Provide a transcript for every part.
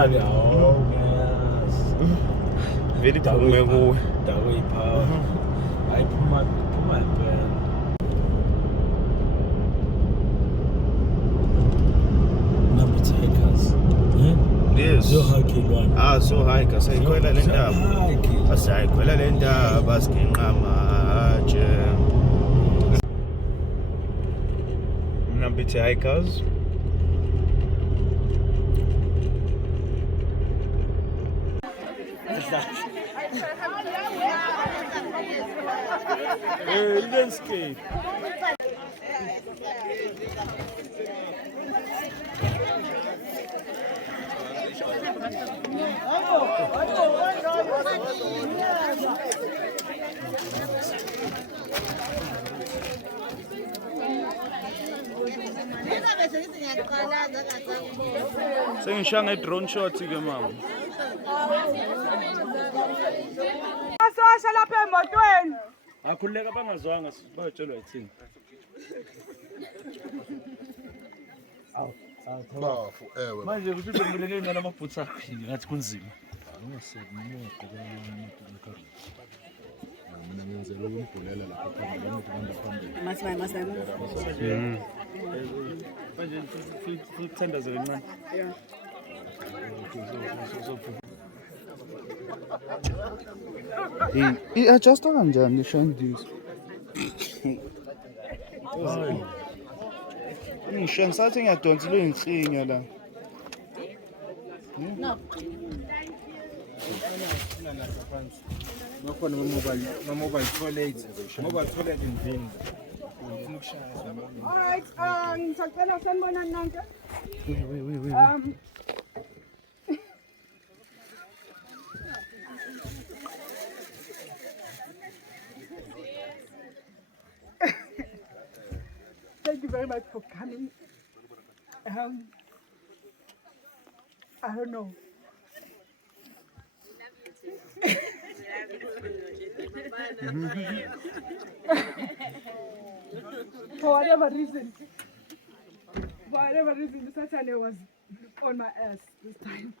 imali yes. Vele iphume kuwe. Dawe iphawa. Ayiphuma impela. Mnambithi Hikers. Yes. So high so hikers ayikhwela le ndaba. Asayikhwela le ndaba siginqama nje. Mnambithi Hikers. Landscape. Sengishaya drone shot ke mama. Masosha lapha emotweni. Akhuleka bangazwanga bayotshelwa yithini. Bafu ewe. Manje ukuthi ubeleke ngamabhutsa ngathi kunzima. Ungasebenzi ngoba mina ngenzela ukubhulela lapha phambili ngithi phambili. Masai. Manje futhandazwe kancane. Yeah. I-adjusta kanjani ishandisi? Ngisho sathi ngiyadonsela iy'nsinya la. Bakhona ama-mobile toilet endlini. All right, ngisacela sanibonani nonke. Thank you very much for coming. I don't know. For whatever reason, the Saturday was on my ass this time.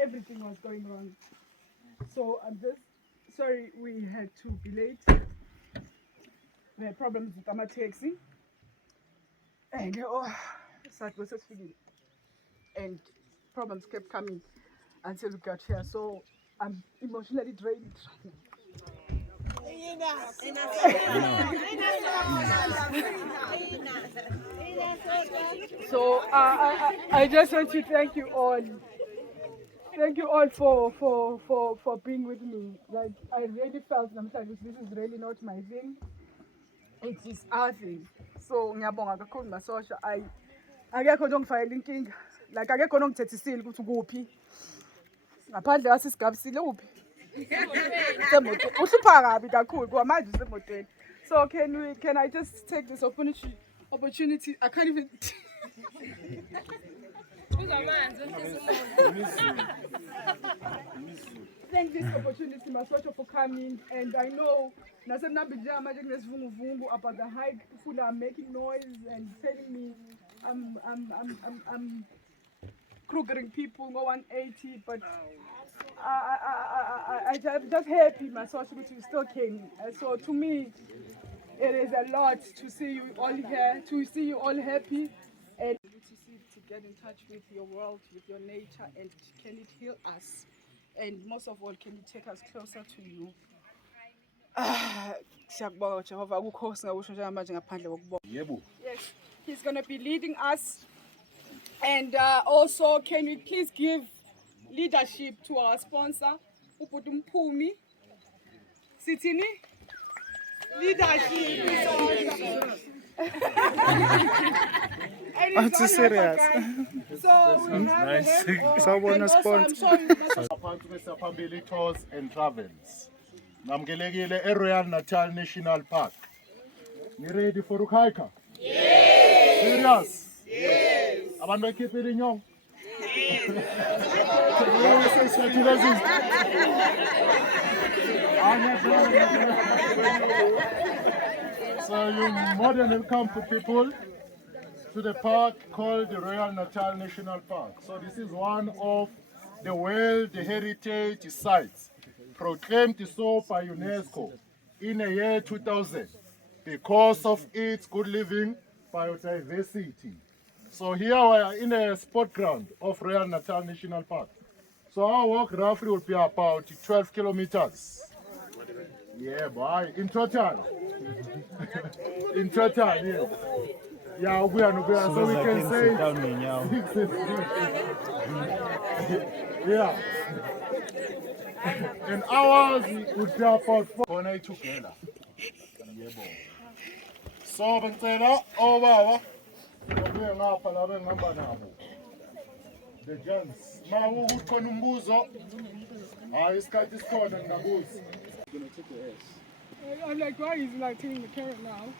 Everything was going wrong. So I'm just sorry we had to be late. We had problems with our taxi. And and problems kept coming until we got here. So I'm emotionally drained. So I just want to thank you all. Thank you all for being with me. Like I really felt sometimes this is really not my thing. It is our thing. So ngiyabonga kakhulu MaSosha. Akekho nje ongifayela inkinga. Like akekho nongithethisile ukuthi ukuphi. Ngaphandle kwasisigabisile uphi? Semotweni. Uhlupha kabi kakhulu kwa manje semotweni. So can I just take this opportunity? I can't even thank this opportunity MaSosha for coming, and I know Mnambithi about the hike. People are making noise and telling me I'm crookering people, go 180, but I'm just happy MaSosha that you still came. So to me, it is a lot to see you all here, to see you all happy, and to get in touch with your world, with your nature, and can it heal us? And most of all, can you take us closer to you? Yes, he's going to be leading us. And also, can we please give leadership to our sponsor, Upudumpumi Sitini? Leadership. That's serious. So we have Nice. a Someone and also, sponsor. I'm sorry, Phambili Tours and Travels. Namgelekile Royal Natal National Park. You ready for ukhaika? Yes. Serious? Yes. Abantu bekhiphile inyongo? So you're more than welcome to people. to the park called the Royal Natal National Park. So this is one of the World Heritage Sites proclaimed so by UNESCO in the year 2000 because of its good living biodiversity. So here we are in a sport ground of Royal Natal National Park. So our walk roughly will be about 12 kilometers. Yeah, boy, in total. In total, yes. Yeah, so we can say yeah. And hours would be about 4 nights together. Yeah, boy. So, bensela, baba. The gents. Mawu kukhona umbuzo. Hayi isikhathi sikhona ngingabuza. I'm like, why is he like taking the carrot now?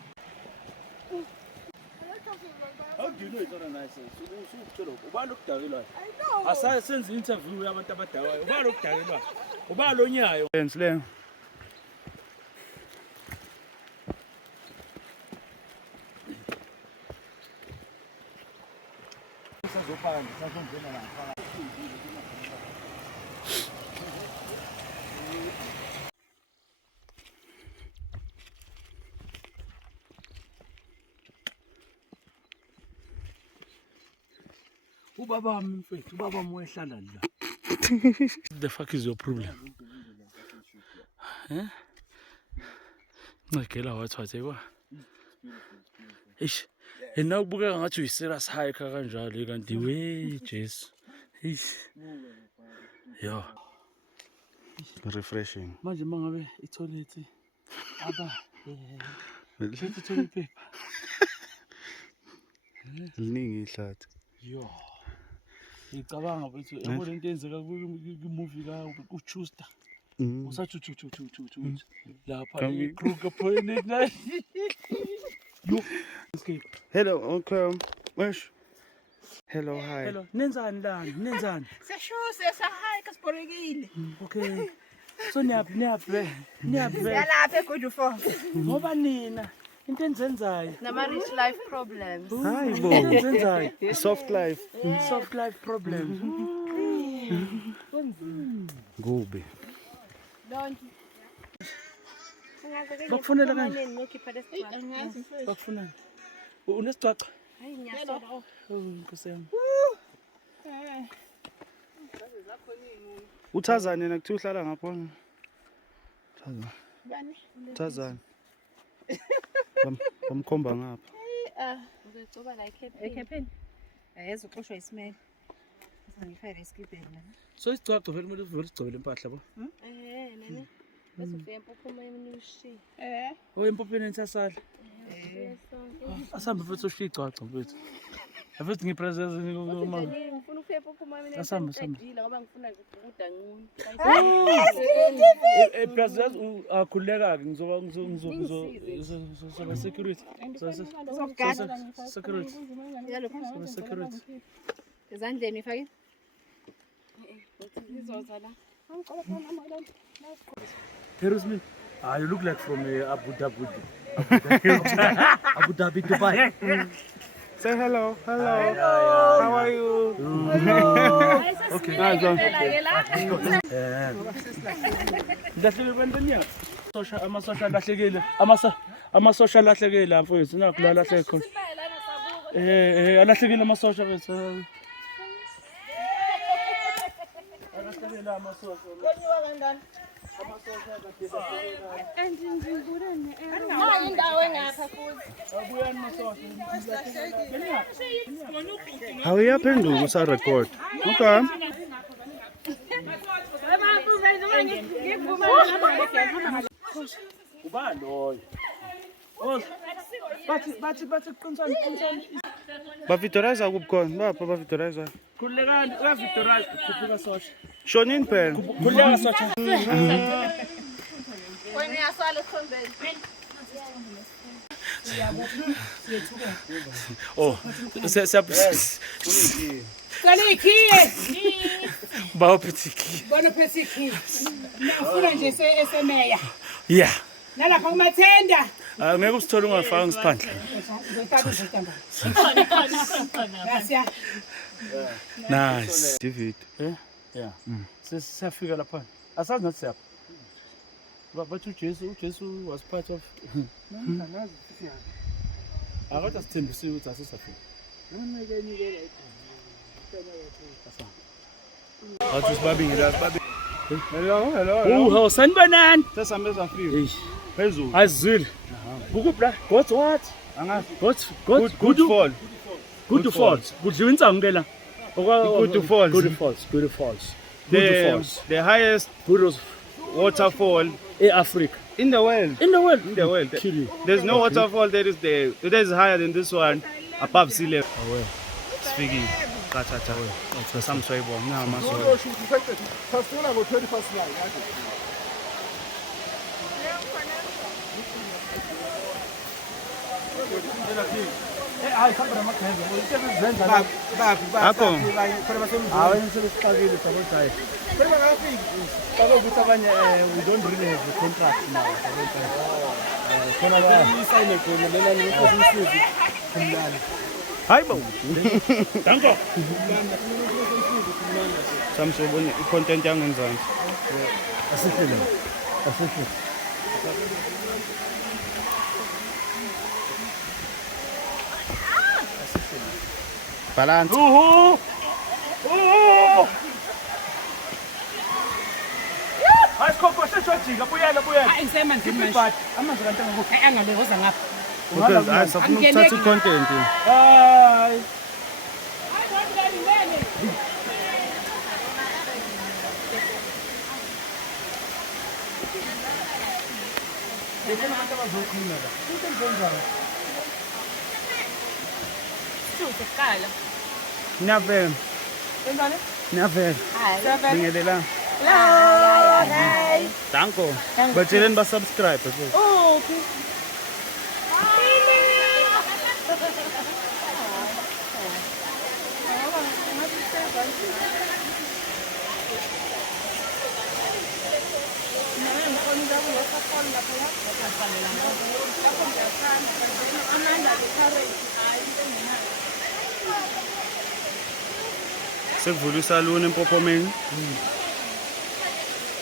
How do you know it's not a nice ubani okudakelwayo? I know. Asayenza interview yabantu abadawayo. Ubani okudakelwayo? Ubani lonyayo? Lenhle. Ubaba wami mfethu, ubaba wami wehlala la. The fuck is your problem? Eh? Ngikela wathi kwa. Eish. Yena ubukeka ngathi uyiserious hiker kanjalo kanti we Jesu. Eish. Yo. Refreshing. Manje mangabe itoilet aba lethe toilet paper. Liningi ihlathi. Yo. Ngicabanga ukuthi yabo lento enzeka ku movie ka uChuster. Usathi chu. Lapha iKruger point na. Yo. Escape. Hello, Uncle. Wesh. Hello, hi. Hello. Nenzani la? Nenzani? Seshuse sahayika siborekile. Okay. So niyaphi. Yalapha eGood for. Ngoba nina into enzenzayo. Nama rich life problems. Hi, bo. Enzenzayo. Soft life. Soft life problems. Gobe. Don't. Bakufunela kanjani? Bakufunela. Unesicwaca? Hayi ngiyasola. Nkosi yami. Uthazani yena kuthi uhlala ngapha. Bani? Uthazani. Bamkhomba ngapha. Uzocoba la ekhepeni. Ayazi uqoshwa isimela. Ngifake iskipeni la. So isicwaca vele kumele uvele sigcobele impahla ba? Nene. Bese ufike uphuma emnishi. Empopeni entsasala. Asambe futhi ushiya icwaca mfethu. Afuthi ngipresence ngoma. Ngifuna ufike uphuma emnishi. Asambe. Ngoba ngifuna ukuda nguni. President akhuleka ke ngizoba security. Security. Yalo Security. ezandleni ifake. Ngizotha la. Terrorism. You look like from Abu Dhabi. Abu Dhabi, Dubai. Say hello. How are you? Okay. Amasosha lahlekile. Amasosha lahlekile mfowethu. Nakho la lahleke khona. Alahlekile amasosha mfowethu. Alahlekile amasosha. Konyiwa kanjani? How you penduka usa record? Okay. Ubani loyo? Bathi qinisani. Bavittorize kubukhona. Bapha bavittorize. Khulekani, uyavittorize kuphika sosha. Shonini phela. Khuleka sosha. Wena yasala esikhombeni. Oh, Sanikhiye. Bawuphethiki. Bona phethiki. Ufuna nje esemeya. Yeah. Nalapha kumathenda. Ngeke usithole ungafanga isiphandla. Yasiya. Nice. David. Yeah. Siyafika lapha. Asazi nathi siyapha. But uJesu was part of. Akade sithembisiwe ukuthi asisafika. Athi sibabingi la sibabi. How sanibonani? Sesameza free. Phezulu. Azwile. Ukuphi la? God's what? Angazi. God's Good fall. Good falls. Kudliwa insangu ke la. Good falls. Good falls. Good falls. Good falls. The highest Good waterfall Africa. in the world. In the world. In the world. Kill you. There's no waterfall that is higher than this one above sea level. Speaking. Cha. Some soybo. Na maso. Sasula ngo 21st line. Akho. We don't really have a contract now. Hayibo. Danko. Some soybo i-content yangenzansi. Asihle. Balance. Ayikhokho seshojika buyela. Hayi ngisemanzini manje. Amanzi kanti ngakho. Angalehoza ngapha. Because asafuna ukuthatha i-content. Hayi. Never. Bingelela. Hello. Danko. Batsheleni ba subscribe. Oh, okay. Sekuvula isaluni empopomeni.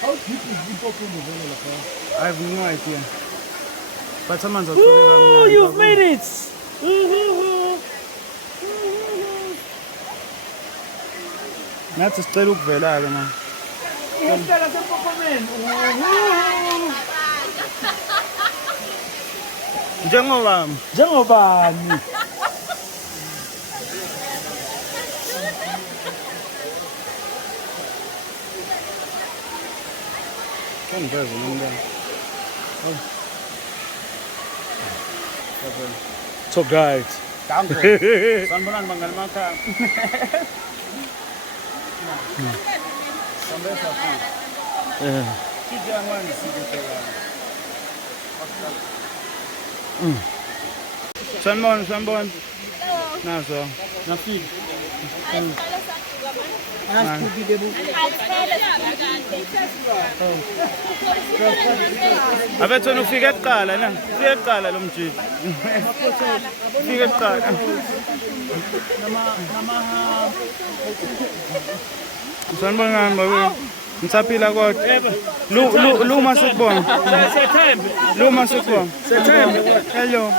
How deep is Limpopo lapha? I have no idea. But amanzi atholeka mnandi. You've made it. Nathi sicela ukuvela ke manje. Ngiyacela sempopomeni. Njengobani? Ngiveze umntwana. So guys. Danko. Sanibonani bangani makhaya. Sambesa futhi. Kijana manje sikuthola. Sanibona. Nazo. Nafika. Abethona ufika kuqala na. Ufika kuqala lo mjiji. Ufika kuqala. Sanibona ngani babe. Ngisaphila kodwa. Luma sikubona. Sethembe. Luma sikubona. Sethembe. Hello.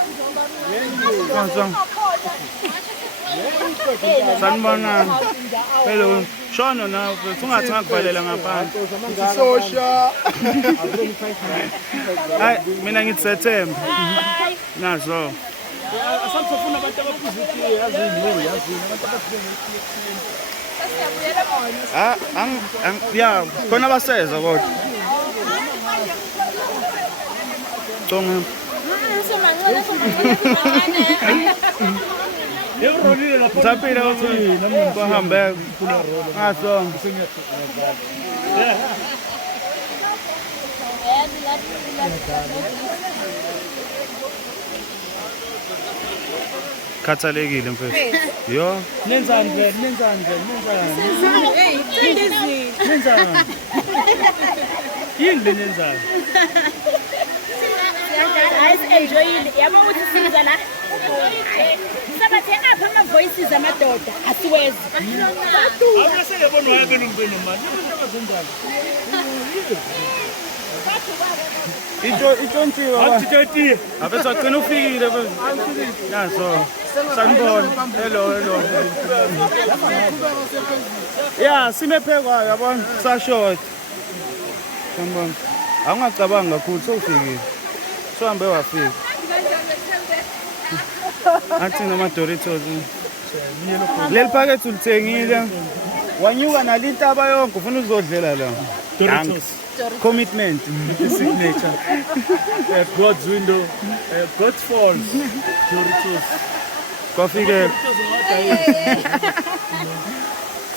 Sanibona. Hello. Shona na ungathi ngakubhalela ngaphandle. MaSosha. Hayi mina ngithi September. Nazo. Asamsofuna abantu abaphuzile yazini abantu abaphuzile. Ya, khona baseza kodwa. Conga. Ngisaphila bahambe ngaso. Khathalekile mfethu. Yo. Nenzani vele, nenzani. Nenzani. Yini le nenzani? enjoyile yabo ukuthi siza la sabathe apha ama voices amadoda asiwezi awuseke bona wayabela umbeni manje ngizenzala Itshontshiwe awuthithe abese wagcina ufikile naso sanibona hello ya simephekwayo yabona sashort sanibona awungacabanga kakhulu sowufikile sohambe wafika athi nama Doritos leli package ulithengile wanyuka nalintaba yonke ufuna uzodlela la Doritos commitment signature God's window God's falls Doritos kwafike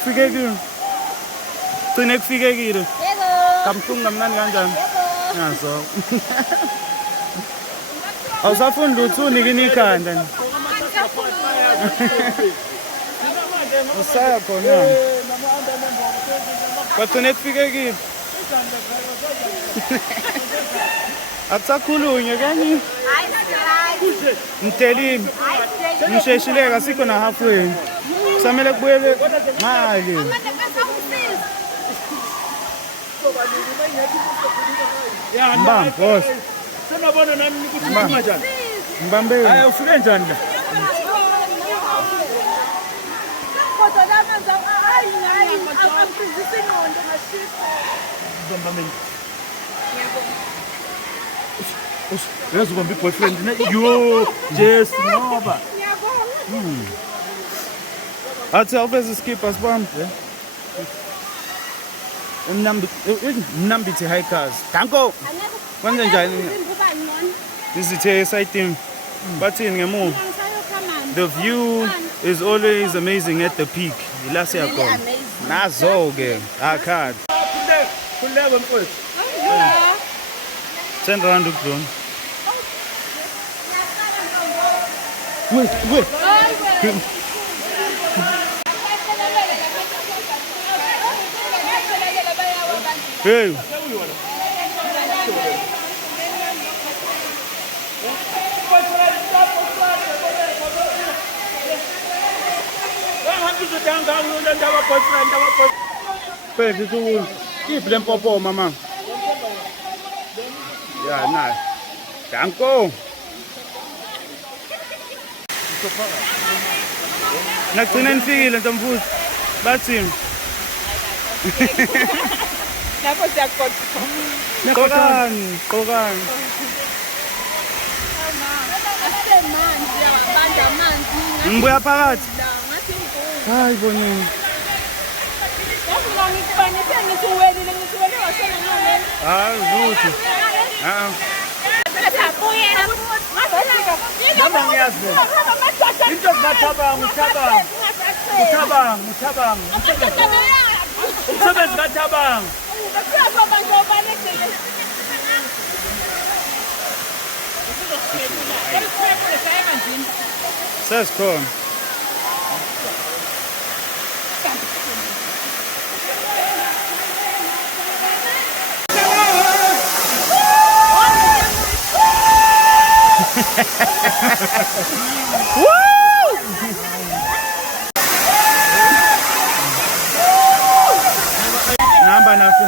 fikekile cine kufikekile kamhlungu kamnandi kanjani naso awusafuni lutho unikini ikhanda usaya khona kwacine kufikekile akusakhulunywe kanye mtelini ngisheshileka sikho na halfway kusamele kubuyele mali mbamba boss senabona nami ukuthi kanjani mbambe hayi ufike njani la uyazubamba i-boyfriend yo just ngoba athi awuveze iskipper sibambe Mnambithi Hikers danko kwenze njani izithe esayitini bathini ngemuva the view is always amazing at the peak ila siyakhona nazo ke akhadi khuleko mfowethu turn around ukudrone wait hey Pwede tu keep them popo mama. Yeah, nice. Danko. Nagcina nifikile ntomfuthi. Bathi. Lapho siyakhona. Qokani. Asemanzi yabanda amanzi. Ngibuya phakathi. Hayi bonini. Yafuna ngikubanise ngithi uwelile wasona ngale. Hayi ukuthi. Noma ngiyazi into zingathabanga umsebenzi ngathabanga Sesikhona. Namba nafi.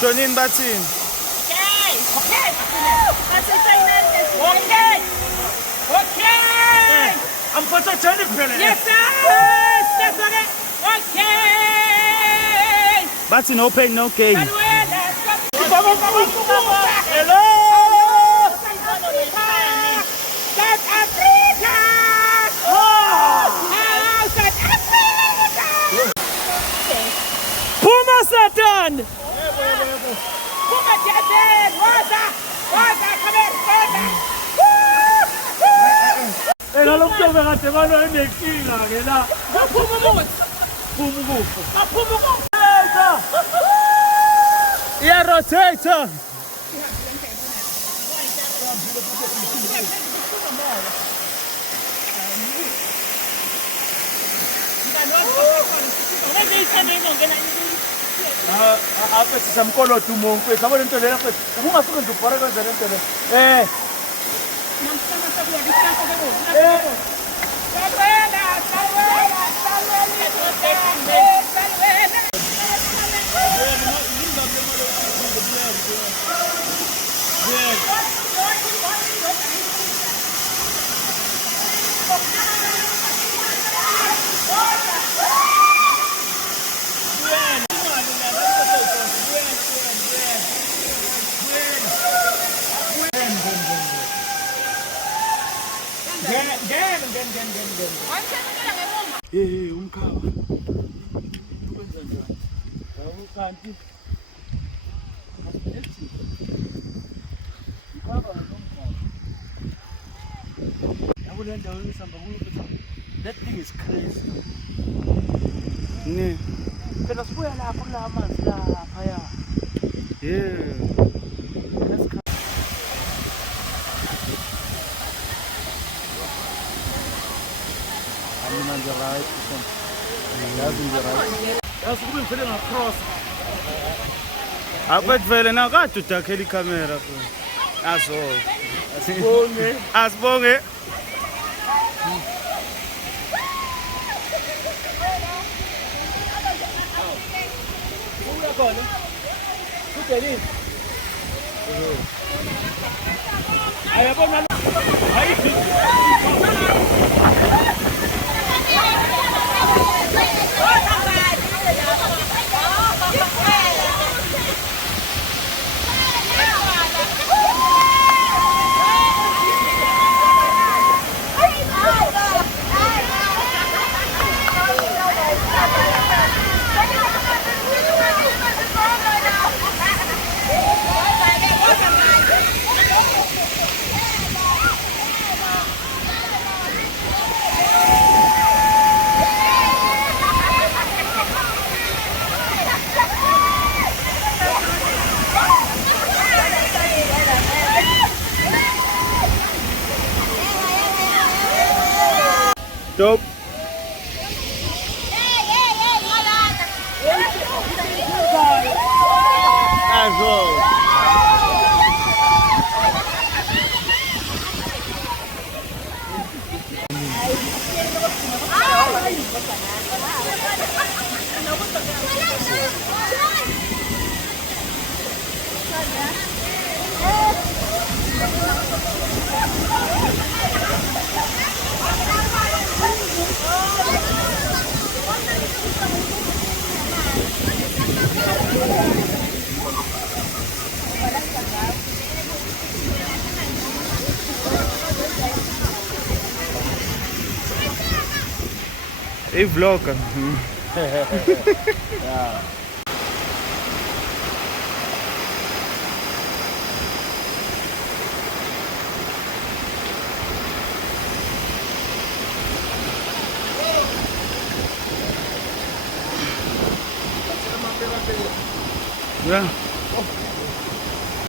Shonini bathini? Okay. I'm photogenic phela. Yes sir. Okay. Bathi no pain no gain. Hello. South Africa. South Africa. Puma Satan. Puma Satan. Rosa, come here. Ela lo mthobe kade balo enenkinga ke la. Phuma umuthi. Phuma ukuphi? Aphuma umuthi. Yeah, rotator. Apha sisamkoloda umonkwethu yabo le nto leyo mfethu ubungasuke nje ubhore kwenza le nto leyo umkhaba ukwenza njani kanti umkhaba nomkhaba yabo le ndawo esihamba kuyo that thing is crazy ne phela sibuya lapho kula amanzi lapha ya akwethu na kade udakhela ikhamera asibonge dope Hey vlogger. Yeah. Yeah.